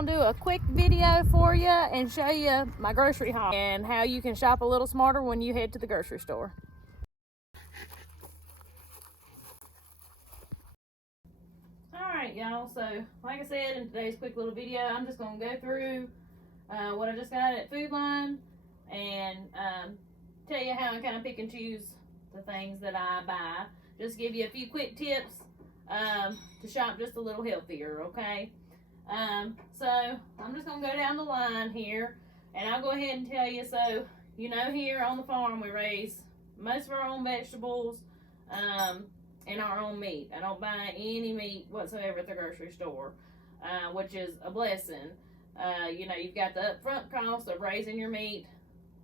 going to do a quick video for you and show you my grocery haul and how you can shop a little smarter when you head to the grocery store. Alright y'all, so like I said in today's quick little video, I'm just going to go through what I just got at Food Line and tell you how I kind of pick and choose the things that I buy. Just give you a few quick tips to shop just a little healthier, okay? So I'm just going to go down the line here and I'll go ahead and tell you. So, you know, here on the farm we raise most of our own vegetables and our own meat. I don't buy any meat whatsoever at the grocery store, which is a blessing. You know, you've got the upfront cost of raising your meat,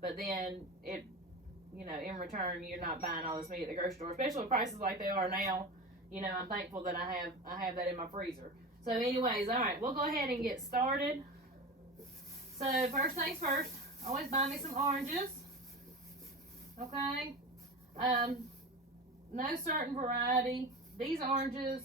but then in return, you're not buying all this meat at the grocery store, especially with prices like they are now. You know, I'm thankful that I have that in my freezer. So anyways, all right, we'll go ahead and get started. So first things first, always buy me some oranges. Okay. No certain variety. These oranges,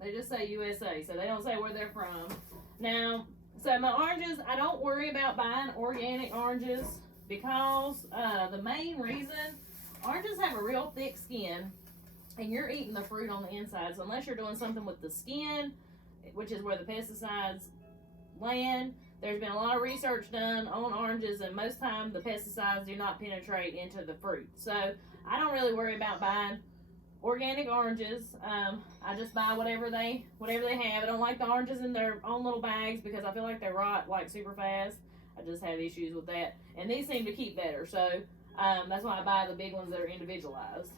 they just say USA, so they don't say where they're from. Now, so my oranges, I don't worry about buying organic oranges because the main reason, oranges have a real thick skin and you're eating the fruit on the inside. So unless you're doing something with the skin, which is where the pesticides land, there's been a lot of research done on oranges and most times the pesticides do not penetrate into the fruit. So I don't really worry about buying organic oranges. I just buy whatever they have. I don't like the oranges in their own little bags because I feel like they rot like super fast. I just have issues with that. And these seem to keep better. So that's why I buy the big ones that are individualized.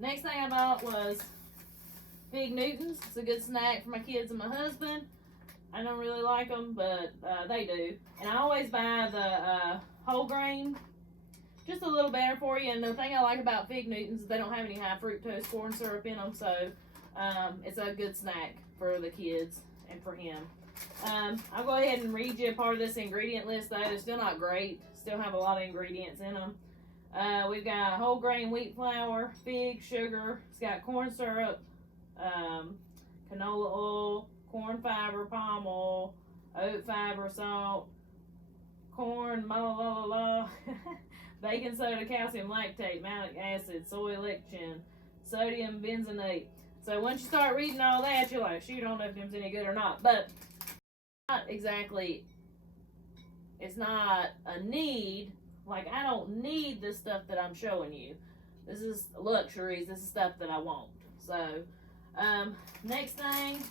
Next thing I bought was Fig Newtons. It's a good snack for my kids and my husband. I don't really like them, but they do. And I always buy the whole grain. Just a little better for you. And the thing I like about Fig Newtons is they don't have any high fructose corn syrup in them. So it's a good snack for the kids and for him. I'll go ahead and read you a part of this ingredient list though. They're still not great. Still have a lot of ingredients in them. We've got whole grain wheat flour, fig, sugar. It's got corn syrup, canola oil, corn fiber, palm oil, oat fiber, salt, corn, baking soda, calcium lactate, malic acid, soy lecithin, sodium benzoate. So once you start reading all that, you're like, shoot, I don't know if it's any good or not. But not exactly, it's not a need. Like, I don't need the stuff that I'm showing you. This is luxuries. This is stuff that I want. So, next thing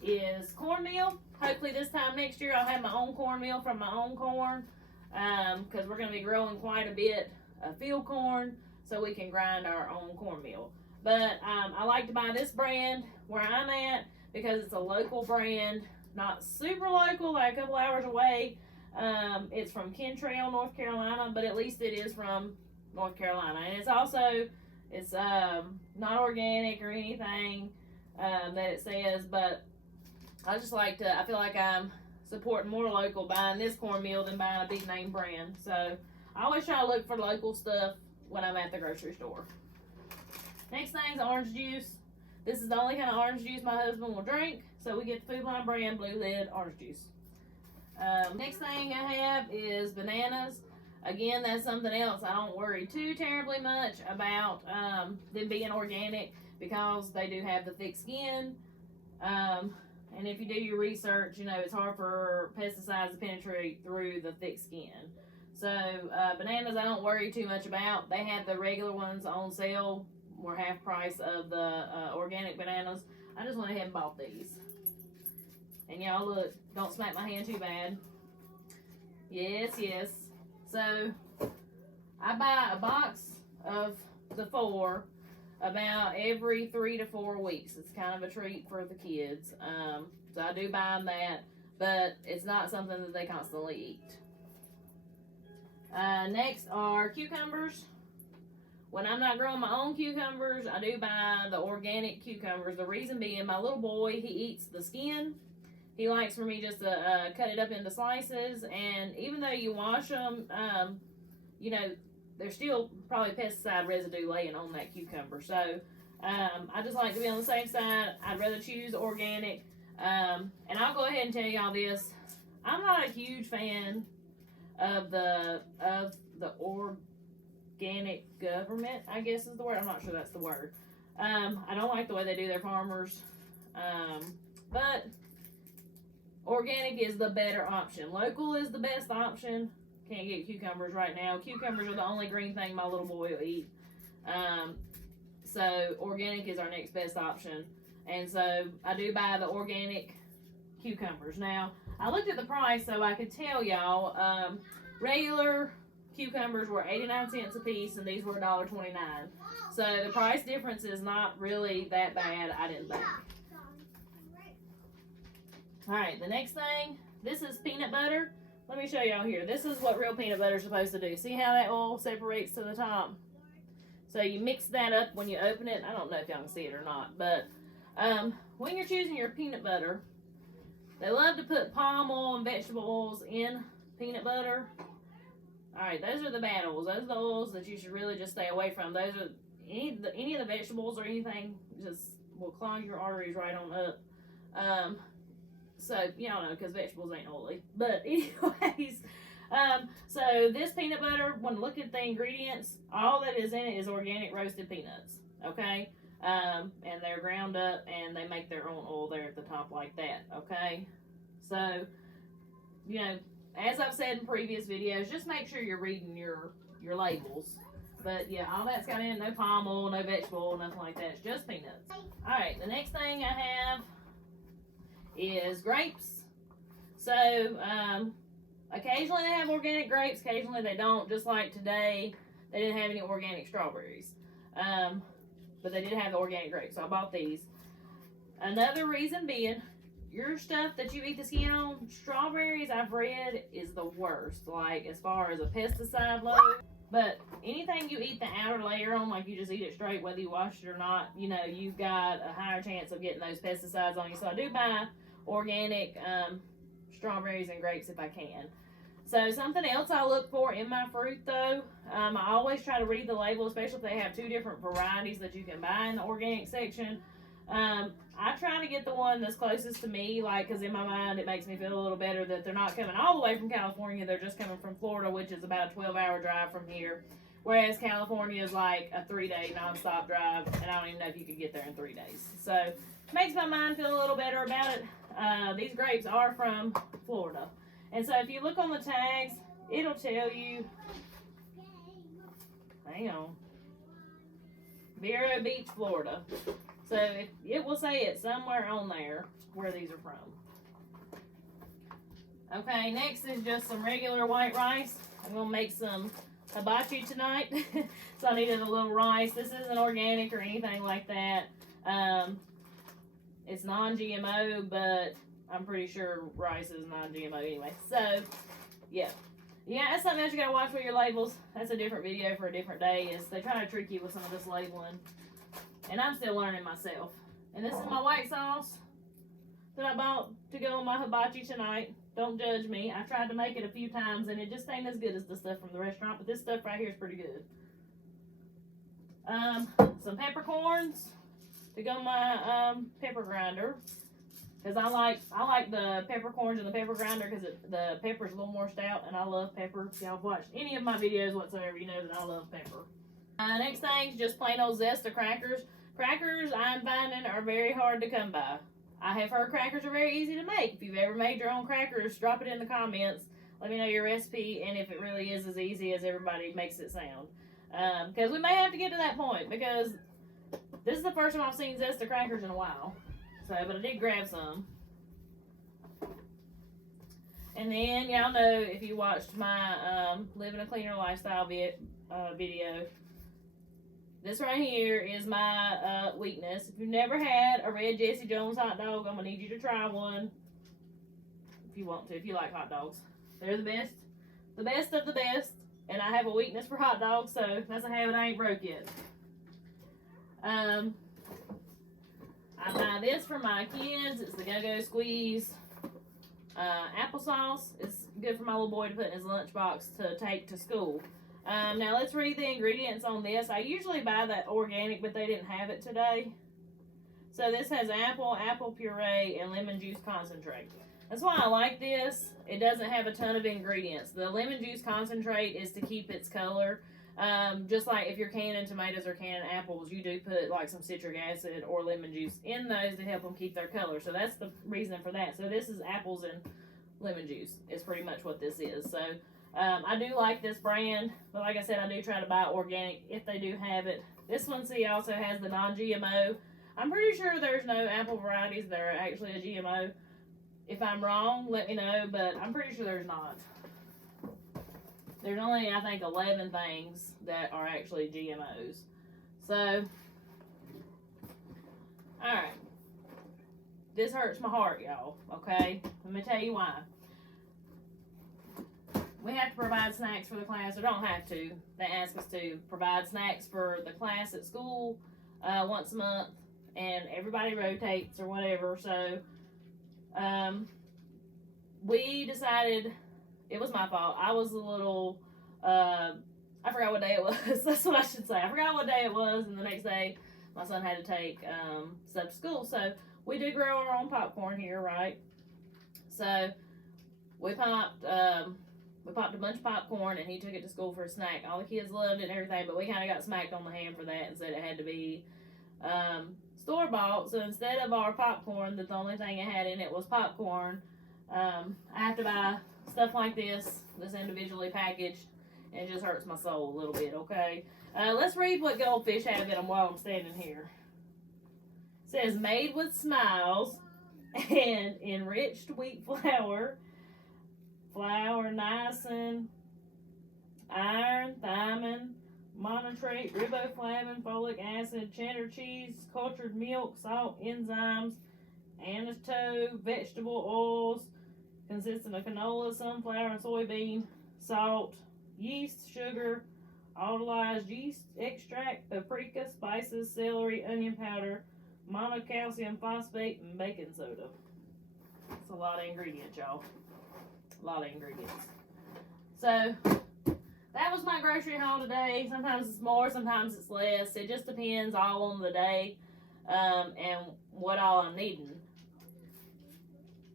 is cornmeal. Hopefully this time next year I'll have my own cornmeal from my own corn. Because we're going to be growing quite a bit of field corn so we can grind our own cornmeal. But I like to buy this brand where I'm at because it's a local brand. Not super local, like a couple hours away. It's from Kentrail, North Carolina, but at least it is from North Carolina. And it's not organic or anything that it says, but I feel like I'm supporting more local buying this cornmeal than buying a big name brand. So I always try to look for local stuff when I'm at the grocery store. Next thing is orange juice. This is the only kind of orange juice my husband will drink, so we get the Food Line brand Blue Lid orange juice. Next thing I have is bananas. Again, that's something else. I don't worry too terribly much about them being organic because they do have the thick skin. And if you do your research, you know, it's hard for pesticides to penetrate through the thick skin. So bananas I don't worry too much about. They have the regular ones on sale. Were half price of the organic bananas. I just went ahead and bought these. And y'all look, don't smack my hand too bad. Yes, yes. So I buy a box of the 4 about every 3 to 4 weeks. It's kind of a treat for the kids. So I do buy them that, but it's not something that they constantly eat. Next are cucumbers. When I'm not growing my own cucumbers, I do buy the organic cucumbers. The reason being, my little boy, he eats the skin. He likes for me just to cut it up into slices. And even though you wash them, you know, there's still probably pesticide residue laying on that cucumber. So I just like to be on the safe side. I'd rather choose organic. And I'll go ahead and tell y'all this. I'm not a huge fan of the organic government, I guess is the word. I'm not sure that's the word. I don't like the way they do their farmers. But organic is the better option. Local is the best option. Can't get cucumbers right now. Cucumbers are the only green thing my little boy will eat. So organic is our next best option. And so I do buy the organic cucumbers. Now, I looked at the price so I could tell y'all, regular cucumbers were 89 cents a piece and these were $1.29. So the price difference is not really that bad, I didn't think. Alright, the next thing, this is peanut butter. Let me show y'all here. This is what real peanut butter is supposed to do. See how that oil separates to the top? So you mix that up when you open it. I don't know if y'all can see it or not, but when you're choosing your peanut butter, they love to put palm oil and vegetable oils in peanut butter. Alright, those are the bad oils. Those are the oils that you should really just stay away from. Those are any of the vegetables or anything just will clog your arteries right on up. So, y'all know, because vegetables ain't oily. But, anyways, so this peanut butter, when you look at the ingredients, all that is in it is organic roasted peanuts, okay? And they're ground up, and they make their own oil there at the top like that, okay? So, you know, as I've said in previous videos, just make sure you're reading your labels. But, yeah, all that's got in it, no palm oil, no vegetable oil, nothing like that. It's just peanuts. Alright, the next thing I have is grapes. So, occasionally they have organic grapes, occasionally they don't. Just like today, they didn't have any organic strawberries. But they did have the organic grapes, so I bought these. Another reason being, your stuff that you eat the skin on, strawberries, I've read, is the worst. Like, as far as a pesticide load. But anything you eat the outer layer on, like you just eat it straight, whether you wash it or not, you know, you've got a higher chance of getting those pesticides on you. So I do buy organic strawberries and grapes if I can. So something else I look for in my fruit though, I always try to read the label, especially if they have two different varieties that you can buy in the organic section. I try to get the one that's closest to me, like, because in my mind it makes me feel a little better that they're not coming all the way from California, they're just coming from Florida, which is about a 12-hour drive from here. Whereas California is like a 3-day non-stop drive, and I don't even know if you could get there in 3 days. So it makes my mind feel a little better about it. These grapes are from Florida. And so if you look on the tags, it'll tell you, hang on, Vero Beach, Florida. So it will say it somewhere on there where these are from. Okay, next is just some regular white rice. I'm going to make some hibachi tonight. So I needed a little rice. This isn't organic or anything like that. It's non-GMO, but I'm pretty sure rice is non-GMO anyway. So, yeah. Yeah, that's something else you gotta watch with your labels. That's a different video for a different day. They try to trick you with some of this labeling. And I'm still learning myself. And this is my white sauce that I bought to go on my hibachi tonight. Don't judge me. I tried to make it a few times and it just ain't as good as the stuff from the restaurant. But this stuff right here is pretty good. Some peppercorns to go on my pepper grinder. Because I like the peppercorns and the pepper grinder because the pepper's a little more stout and I love pepper. If y'all have watched any of my videos whatsoever, you know that I love pepper. Next thing is just plain old Zesta crackers. Crackers, I'm finding, are very hard to come by. I have heard crackers are very easy to make. If you've ever made your own crackers, drop it in the comments. Let me know your recipe and if it really is as easy as everybody makes it sound. Because we may have to get to that point because this is the first time I've seen Zesta crackers in a while. So, but I did grab some. And then, y'all know, if you watched my Living a Cleaner Lifestyle video, this right here is my weakness. If you've never had a red Jesse Jones hot dog, I'm going to need you to try one. If you want to, if you like hot dogs. They're the best. The best of the best. And I have a weakness for hot dogs, so that's a habit I ain't broke yet. I buy this for my kids. It's the Go-Go Squeeze applesauce. It's good for my little boy to put in his lunchbox to take to school. Now let's read the ingredients on this. I usually buy that organic, but they didn't have it today. So this has apple puree, and lemon juice concentrate. That's why I like this. It doesn't have a ton of ingredients. The lemon juice concentrate is to keep its color. Just like if you're canning tomatoes or canning apples, you do put like some citric acid or lemon juice in those to help them keep their color. So that's the reason for that. So this is apples and lemon juice is pretty much what this is. So I do like this brand, but like I said, I do try to buy organic if they do have it. This one, see, also has the non-GMO. I'm pretty sure there's no apple varieties that are actually a GMO. If I'm wrong, let me know, but I'm pretty sure there's not. There's only, I think, 11 things that are actually GMOs. So, alright. This hurts my heart, y'all, okay? Let me tell you why. We have to provide snacks for the class, or don't have to. They ask us to provide snacks for the class at school once a month, and everybody rotates or whatever. So, we decided, it was my fault. I was a little, I forgot what day it was. That's what I should say. I forgot what day it was, and the next day my son had to take stuff to school. So, we do grow our own popcorn here, right? So, we popped a bunch of popcorn, and he took it to school for a snack. All the kids loved it and everything, but we kind of got smacked on the hand for that and said it had to be store-bought. So instead of our popcorn, the only thing it had in it was popcorn, I have to buy stuff like this individually packaged, and it just hurts my soul a little bit, okay? Let's read what Goldfish have in them while I'm standing here. It says, made with smiles and enriched wheat flour, niacin, iron, thiamine, monotrate, riboflavin, folic acid, cheddar cheese, cultured milk, salt, enzymes, annatto, vegetable oils, consisting of canola, sunflower, and soybean, salt, yeast, sugar, autolyzed yeast extract, paprika, spices, celery, onion powder, monocalcium phosphate, and baking soda. That's a lot of ingredients, y'all. A lot of ingredients. So that was my grocery haul today. Sometimes it's more, sometimes it's less. It just depends all on the day and what all I'm needing.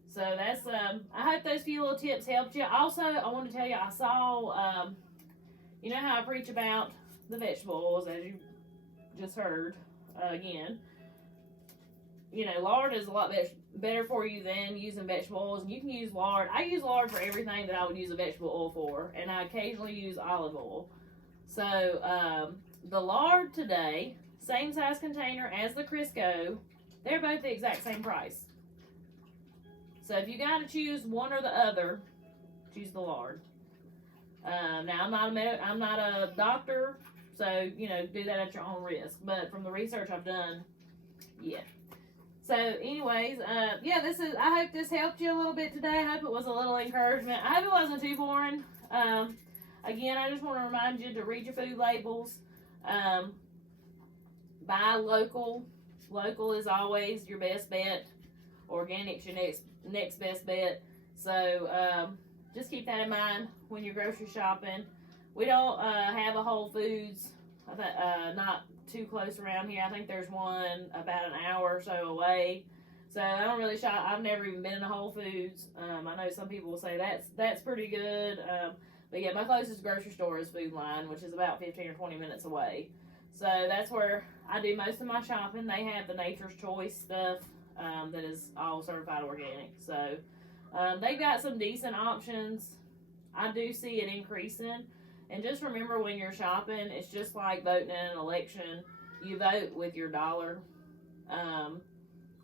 So that's I hope those few little tips helped you. Also, I want to tell you, I saw you know how I preach about the vegetable oils, as you just heard again. You know, lard is a lot better for you than using vegetable oils. And you can use lard. I use lard for everything that I would use a vegetable oil for. And I occasionally use olive oil. So, the lard today, same size container as the Crisco. They're both the exact same price. So, if you got to choose one or the other, choose the lard. Now, I'm not a doctor. So, you know, do that at your own risk. But from the research I've done, yeah. So, anyways, yeah, I hope this helped you a little bit today. I hope it was a little encouragement. I hope it wasn't too boring. Again, I just want to remind you to read your food labels. Buy local. Local is always your best bet. Organic's your next best bet. So, just keep that in mind when you're grocery shopping. We don't have a Whole Foods, not too close around here. I think there's one about an hour or so away. So I don't really shop. I've never even been in a Whole Foods. I know some people will say that's pretty good. But yeah, my closest grocery store is Food Line, which is about 15 or 20 minutes away. So that's where I do most of my shopping. They have the Nature's Choice stuff that is all certified organic. So they've got some decent options. I do see it increasing. And just remember, when you're shopping, it's just like voting in an election. You vote with your dollar.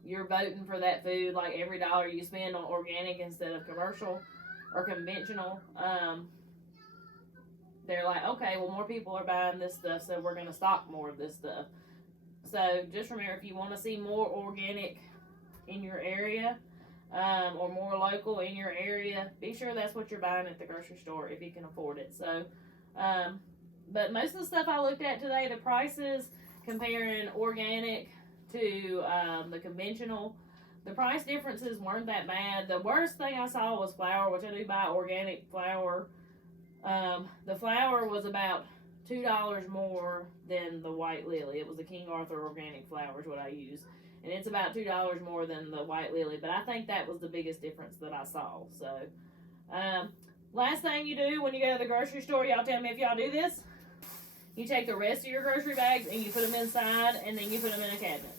You're voting for that food. Like every dollar you spend on organic instead of commercial or conventional, they're like, okay, well, more people are buying this stuff, so we're going to stock more of this stuff. So just remember, if you want to see more organic in your area, or more local in your area, be sure that's what you're buying at the grocery store if you can afford it. So, but most of the stuff I looked at today, the prices comparing organic to the conventional, the price differences weren't that bad. The worst thing I saw was flour, which I do buy organic flour The flour was about $2 more than the white lily. It was the King Arthur organic flour is what I use, and it's about $2 more than the white lily. But I think that was the biggest difference that I saw. So, last thing you do when you go to the grocery store, y'all tell me if y'all do this. You take the rest of your grocery bags and you put them inside, and then you put them in a cabinet,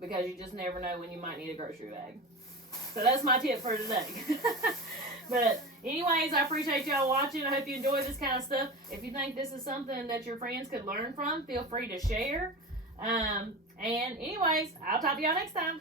because you just never know when you might need a grocery bag. So that's my tip for today. But anyways, I appreciate y'all watching. I hope you enjoy this kind of stuff. If you think this is something that your friends could learn from, feel free to share. And anyways, I'll talk to y'all next time.